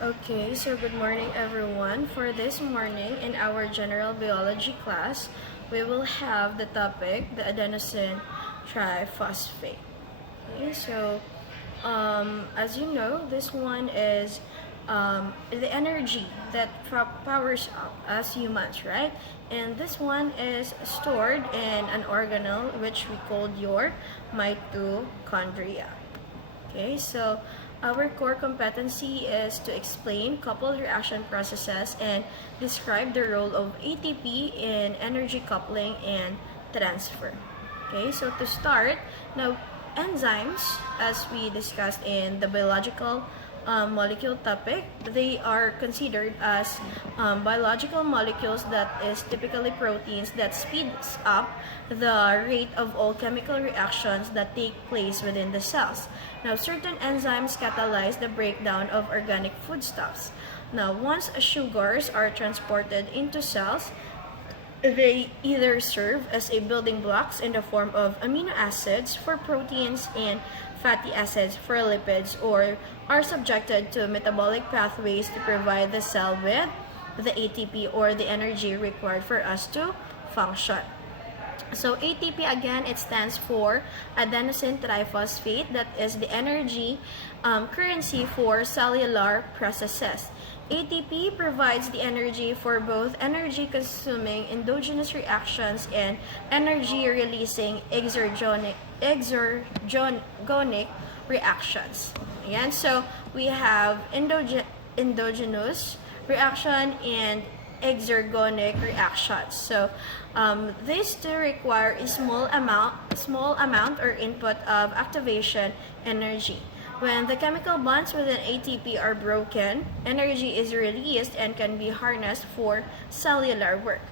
Okay, so good morning everyone. For this morning in our general biology class, we will have the topic, the adenosine triphosphate. Okay, so as you know, this one is the energy that powers up us humans, right? And this one is stored in an organelle which we called your mitochondria. Okay, so our core competency is to explain coupled reaction processes and describe the role of ATP in energy coupling and transfer. Okay, so to start, now enzymes, as we discussed in the biological molecule topic, they are considered as biological molecules that is typically proteins that speeds up the rate of all chemical reactions that take place within the cells. Now, certain enzymes catalyze the breakdown of organic foodstuffs. Now, once sugars are transported into cells, they either serve as a building blocks in the form of amino acids for proteins and fatty acids for lipids, or are subjected to metabolic pathways to provide the cell with the ATP or the energy required for us to function. So ATP, again, it stands for adenosine triphosphate. That is the energy currency for cellular processes. ATP provides the energy for both energy-consuming endogenous reactions and energy-releasing exergonic reactions. Ayan, so we have endogenous reaction and exergonic reactions. So these two require a small amount or input of activation energy. When the chemical bonds within ATP are broken, energy is released and can be harnessed for cellular work.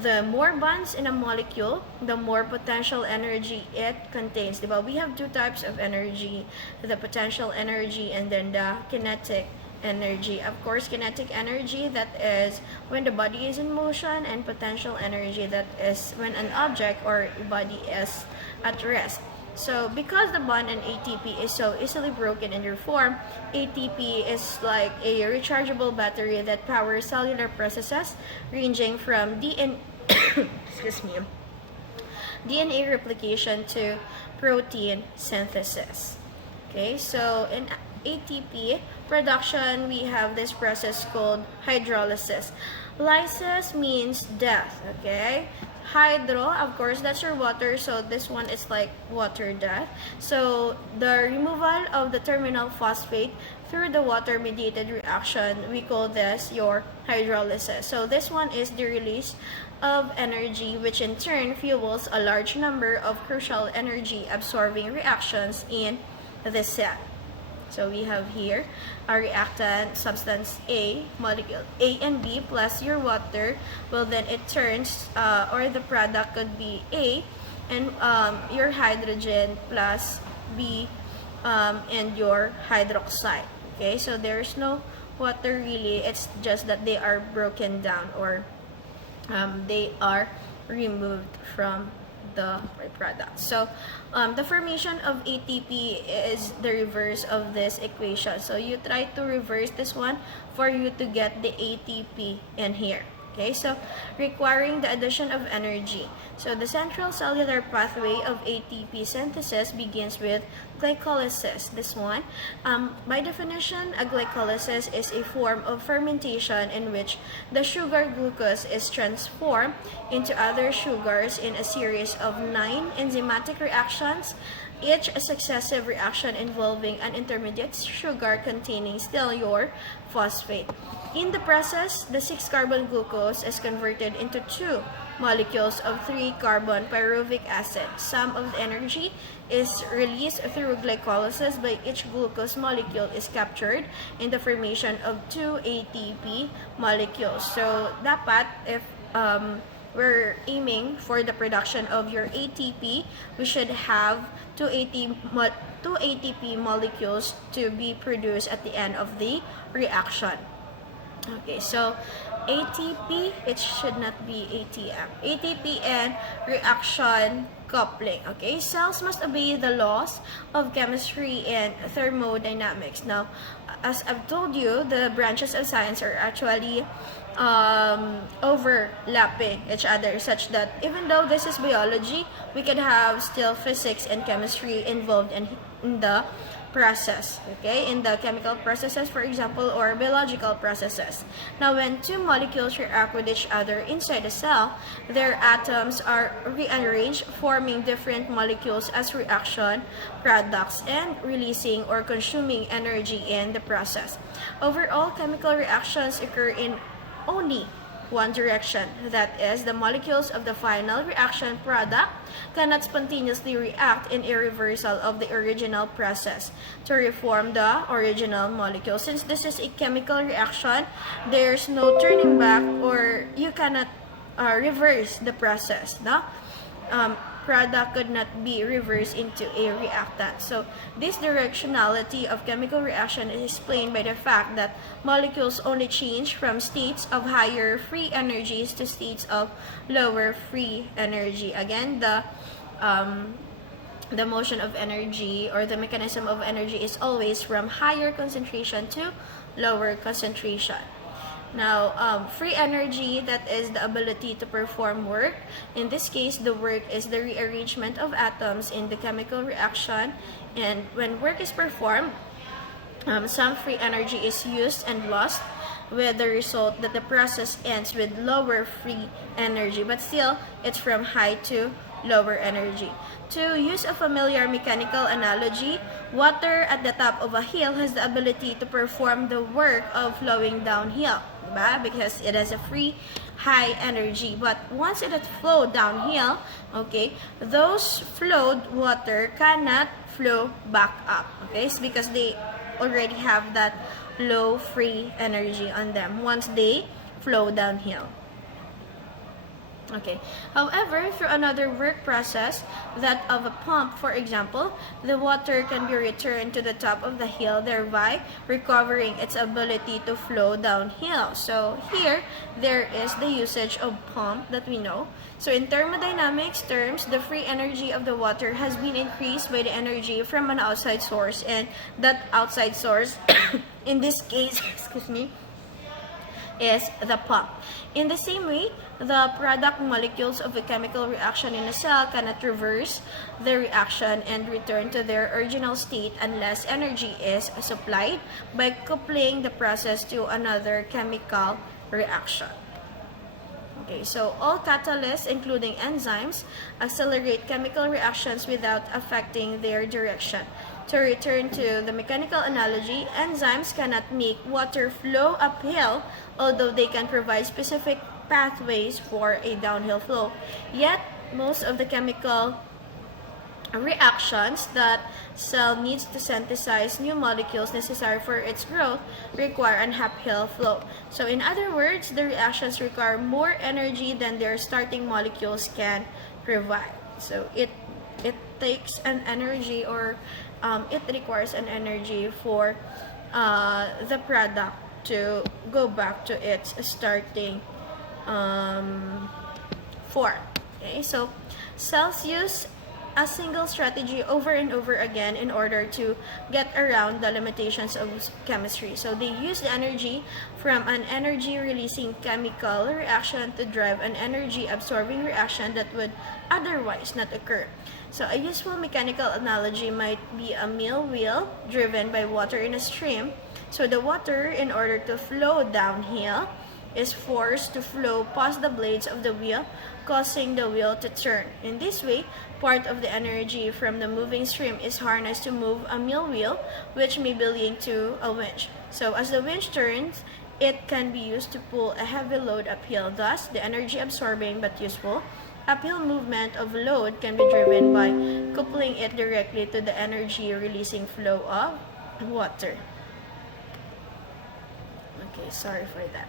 The more bonds in a molecule, the more potential energy it contains. Diba? We have two types of energy, the potential energy and then the kinetic energy. Of course, kinetic energy, that is when the body is in motion, and potential energy, that is when an object or body is at rest. So because the bond in ATP is so easily broken in their form, ATP is like a rechargeable battery that powers cellular processes ranging from excuse me, DNA replication to protein synthesis. Okay, so in ATP production, we have this process called hydrolysis. Lysis means death, okay? Hydro, of course, that's your water, so this one is like water death. So the removal of the terminal phosphate through the water-mediated reaction, we call this your hydrolysis. So this one is the release of energy, which in turn fuels a large number of crucial energy-absorbing reactions in the cell. So we have here a reactant substance A, molecule A and B plus your water. Well, then it turns, or the product could be A and your hydrogen plus B and your hydroxide. Okay, so there's no water really. It's just that they are broken down, or they are removed from the product. So the formation of ATP is the reverse of this equation. So you try to reverse this one for you to get the ATP in here. Okay, so requiring the addition of energy. So the central cellular pathway of ATP synthesis begins with glycolysis. This one, by definition, a glycolysis is a form of fermentation in which the sugar glucose is transformed into other sugars in a series of 9 enzymatic reactions, each a successive reaction involving an intermediate sugar containing still your phosphate. In the process, the 6-carbon glucose is converted into 2 molecules of 3-carbon pyruvic acid. Some of the energy is released through glycolysis, by each glucose molecule is captured in the formation of 2 ATP molecules. So dapat, if we're aiming for the production of your ATP, we should have 2 ATP molecules to be produced at the end of the reaction. Okay, so ATP, it should not be ATM. ATP and reaction coupling. Okay, cells must obey the laws of chemistry and thermodynamics. Now, as I've told you, the branches of science are actually overlapping each other, such that even though this is biology, we could have still physics and chemistry involved in the process, okay, in the chemical processes, for example, or biological processes. Now, when two molecules react with each other inside a cell, their atoms are rearranged, forming different molecules as reaction products and releasing or consuming energy in the process. Overall, chemical reactions occur in only one direction. That is, the molecules of the final reaction product cannot spontaneously react in a reversal of the original process to reform the original molecule. Since this is a chemical reaction, there's no turning back, or you cannot reverse the process. No? Product could not be reversed into a reactant. So this directionality of chemical reaction is explained by the fact that molecules only change from states of higher free energies to states of lower free energy. Again, the motion of energy, or the mechanism of energy, is always from higher concentration to lower concentration. Now, free energy, that is the ability to perform work. In this case, the work is the rearrangement of atoms in the chemical reaction. And when work is performed, some free energy is used and lost, with the result that the process ends with lower free energy. But still, it's from high to lower energy. To use a familiar mechanical analogy, water at the top of a hill has the ability to perform the work of flowing downhill, diba? Because it has a free high energy. But once it has flowed downhill, okay, those flowed water cannot flow back up, okay? It's because they already have that low free energy on them once they flow downhill. Okay. However, through another work process, that of a pump, for example, the water can be returned to the top of the hill, thereby recovering its ability to flow downhill. So here, there is the usage of pump that we know. So in thermodynamics terms, the free energy of the water has been increased by the energy from an outside source, and that outside source, in this case, excuse me, is the pump. In the same way, the product molecules of a chemical reaction in a cell cannot reverse the reaction and return to their original state unless energy is supplied by coupling the process to another chemical reaction. Okay, so all catalysts, including enzymes, accelerate chemical reactions without affecting their direction. To return to the mechanical analogy, enzymes cannot make water flow uphill, although they can provide specific pathways for a downhill flow. Yet, most of the chemical reactions that cell needs to synthesize new molecules necessary for its growth require an uphill flow. So in other words, the reactions require more energy than their starting molecules can provide. So it takes an energy, or it requires an energy for the product to go back to its starting form. Okay, so cells use a single strategy over and over again in order to get around the limitations of chemistry. So they use the energy from an energy-releasing chemical reaction to drive an energy-absorbing reaction that would otherwise not occur. So a useful mechanical analogy might be a mill wheel driven by water in a stream. So the water, in order to flow downhill, is forced to flow past the blades of the wheel, causing the wheel to turn. In this way, part of the energy from the moving stream is harnessed to move a mill wheel, which may be linked to a winch. So as the winch turns, it can be used to pull a heavy load uphill. Thus, the energy-absorbing but useful uphill movement of load can be driven by coupling it directly to the energy-releasing flow of water. Okay, sorry for that.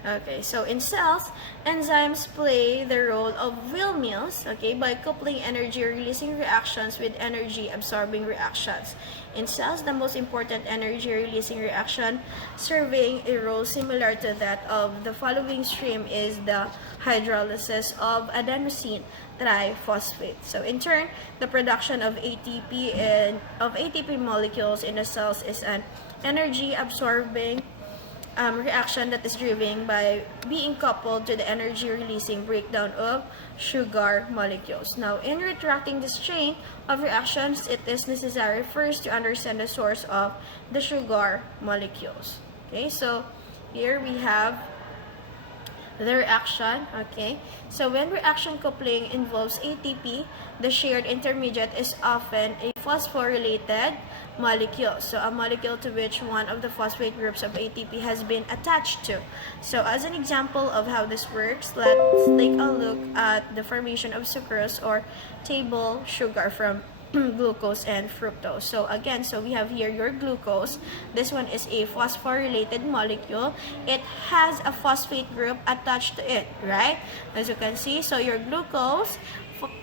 Okay, so in cells, enzymes play the role of windmills, okay, by coupling energy-releasing reactions with energy-absorbing reactions. In cells, the most important energy-releasing reaction serving a role similar to that of the following stream is the hydrolysis of adenosine triphosphate. So in turn, the production of ATP molecules in the cells is an energy-absorbing reaction that is driven by being coupled to the energy-releasing breakdown of sugar molecules. Now, in retracting this chain of reactions, it is necessary first to understand the source of the sugar molecules. Okay, so here we have the reaction. Okay, so when reaction coupling involves ATP, the shared intermediate is often a phosphorylated molecule, so a molecule to which one of the phosphate groups of ATP has been attached to. So as an example of how this works, let's take a look at the formation of sucrose or table sugar from glucose and fructose. So again, so we have here your glucose. This one is a phosphorylated molecule. It has a phosphate group attached to it, right? As you can see, so your glucose,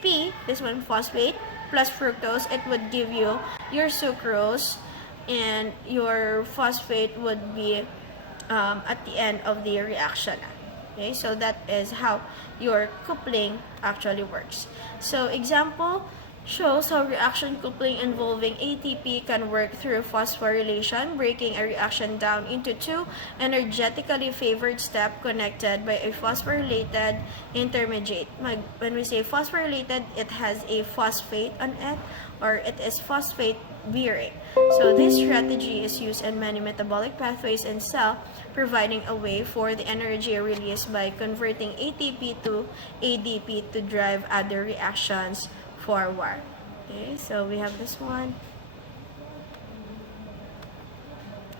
P, this one phosphate, plus fructose, it would give you your sucrose, and your phosphate would be at the end of the reaction. Okay, so that is how your coupling actually works. So example shows how reaction coupling involving ATP can work through phosphorylation, breaking a reaction down into two energetically favored steps connected by a phosphorylated intermediate. When we say phosphorylated, it has a phosphate on it, or it is phosphate bearing. So this strategy is used in many metabolic pathways in cell, providing a way for the energy released by converting ATP to ADP to drive other reactions forward. Okay, so we have this one.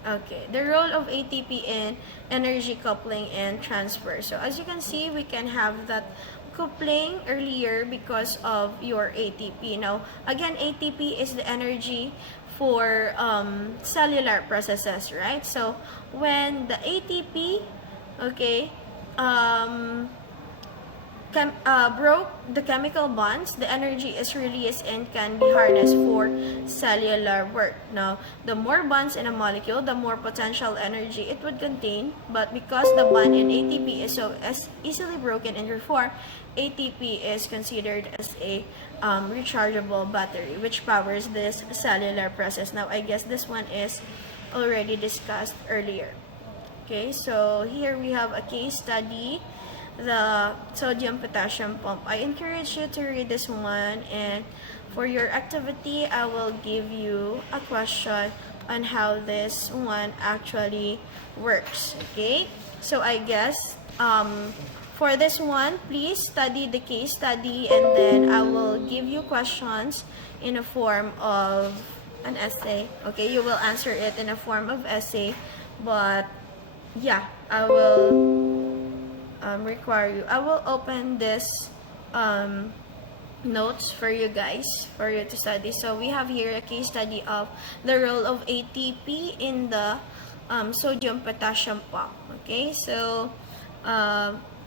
Okay, the role of ATP in energy coupling and transfer. So as you can see, we can have that coupling earlier because of your ATP. Now, again, ATP is the energy for cellular processes, right? So when the ATP, okay, broke the chemical bonds, the energy is released and can be harnessed for cellular work. Now, the more bonds in a molecule, the more potential energy it would contain, but because the bond in ATP is so easily broken and reformed, ATP is considered as a rechargeable battery, which powers this cellular process. Now, I guess this one is already discussed earlier. Okay, so here we have a case study, the sodium-potassium pump. I encourage you to read this one, and for your activity, I will give you a question on how this one actually works. Okay, so I guess for this one, please study the case study, and then I will give you questions in a form of an essay. Okay, you will answer it in a form of essay, but yeah, I will require you. I will open this notes for you guys, for you to study. So we have here a case study of the role of ATP in the sodium-potassium pump. Okay, so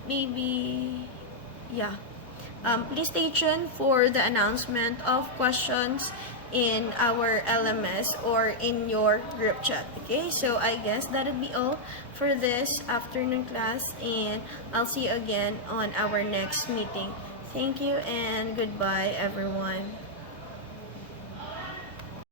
maybe, yeah. Please stay tuned for the announcement of questions in our LMS or in your group chat. Okay, so I guess that would be all for this afternoon class, and I'll see you again on our next meeting. Thank you and goodbye, everyone.